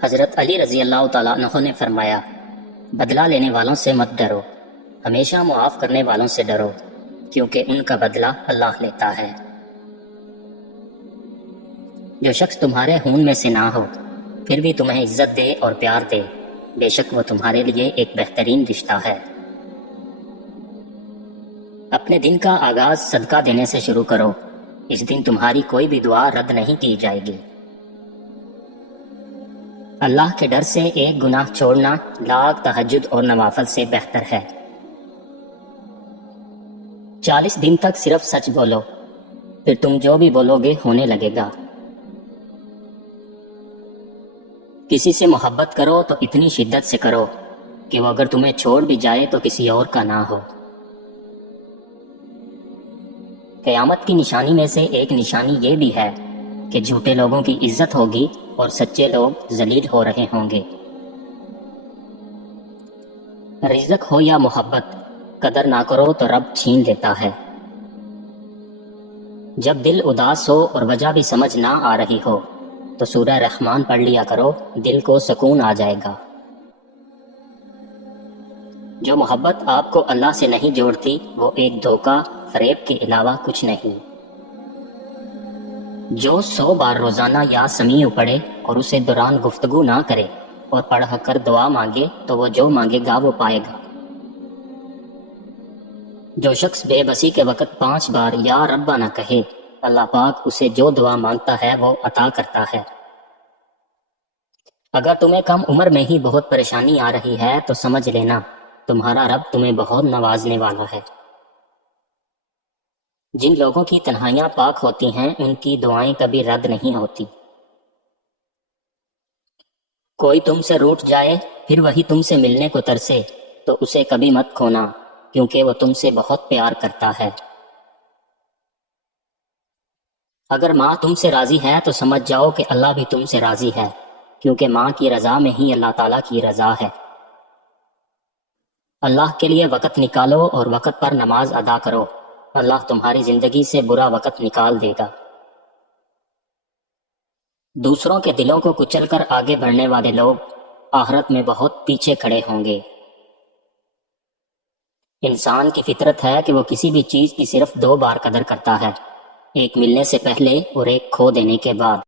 حضرت علی رضی اللہ تعالیٰ عنہ نے فرمایا، بدلہ لینے والوں سے مت ڈرو، ہمیشہ معاف کرنے والوں سے ڈرو، کیونکہ ان کا بدلہ اللہ لیتا ہے۔ جو شخص تمہارے خون میں سے نہ ہو پھر بھی تمہیں عزت دے اور پیار دے، بے شک وہ تمہارے لیے ایک بہترین رشتہ ہے۔ اپنے دن کا آغاز صدقہ دینے سے شروع کرو، اس دن تمہاری کوئی بھی دعا رد نہیں کی جائے گی۔ اللہ کے ڈر سے ایک گناہ چھوڑنا لاکھ تہجد اور نوافل سے بہتر ہے۔ 40 دن تک صرف سچ بولو، پھر تم جو بھی بولو گے ہونے لگے گا۔ کسی سے محبت کرو تو اتنی شدت سے کرو کہ وہ اگر تمہیں چھوڑ بھی جائے تو کسی اور کا نہ ہو۔ قیامت کی نشانی میں سے ایک نشانی یہ بھی ہے کہ جھوٹے لوگوں کی عزت ہوگی اور سچے لوگ ذلیل ہو رہے ہوں گے۔ رزق ہو یا محبت، قدر نہ کرو تو رب چھین لیتا ہے۔ جب دل اداس ہو اور وجہ بھی سمجھ نہ آ رہی ہو تو سورہ رحمان پڑھ لیا کرو، دل کو سکون آ جائے گا۔ جو محبت آپ کو اللہ سے نہیں جوڑتی وہ ایک دھوکہ، فریب کے علاوہ کچھ نہیں۔ جو 100 بار روزانہ یا سمیع پڑھے اور اسے دوران گفتگو نہ کرے اور پڑھ کر دعا مانگے تو وہ جو مانگے گا وہ پائے گا۔ جو شخص بے بسی کے وقت 5 بار یا ربا نہ کہے، اللہ پاک اسے جو دعا مانگتا ہے وہ عطا کرتا ہے۔ اگر تمہیں کم عمر میں ہی بہت پریشانی آ رہی ہے تو سمجھ لینا تمہارا رب تمہیں بہت نوازنے والا ہے۔ جن لوگوں کی تنہائیاں پاک ہوتی ہیں ان کی دعائیں کبھی رد نہیں ہوتی۔ کوئی تم سے روٹھ جائے پھر وہی تم سے ملنے کو ترسے تو اسے کبھی مت کھونا، کیونکہ وہ تم سے بہت پیار کرتا ہے۔ اگر ماں تم سے راضی ہے تو سمجھ جاؤ کہ اللہ بھی تم سے راضی ہے، کیونکہ ماں کی رضا میں ہی اللہ تعالیٰ کی رضا ہے۔ اللہ کے لیے وقت نکالو اور وقت پر نماز ادا کرو، اللہ تمہاری زندگی سے برا وقت نکال دے گا۔ دوسروں کے دلوں کو کچل کر آگے بڑھنے والے لوگ آخرت میں بہت پیچھے کھڑے ہوں گے۔ انسان کی فطرت ہے کہ وہ کسی بھی چیز کی صرف 2 بار قدر کرتا ہے، ایک ملنے سے پہلے اور ایک کھو دینے کے بعد۔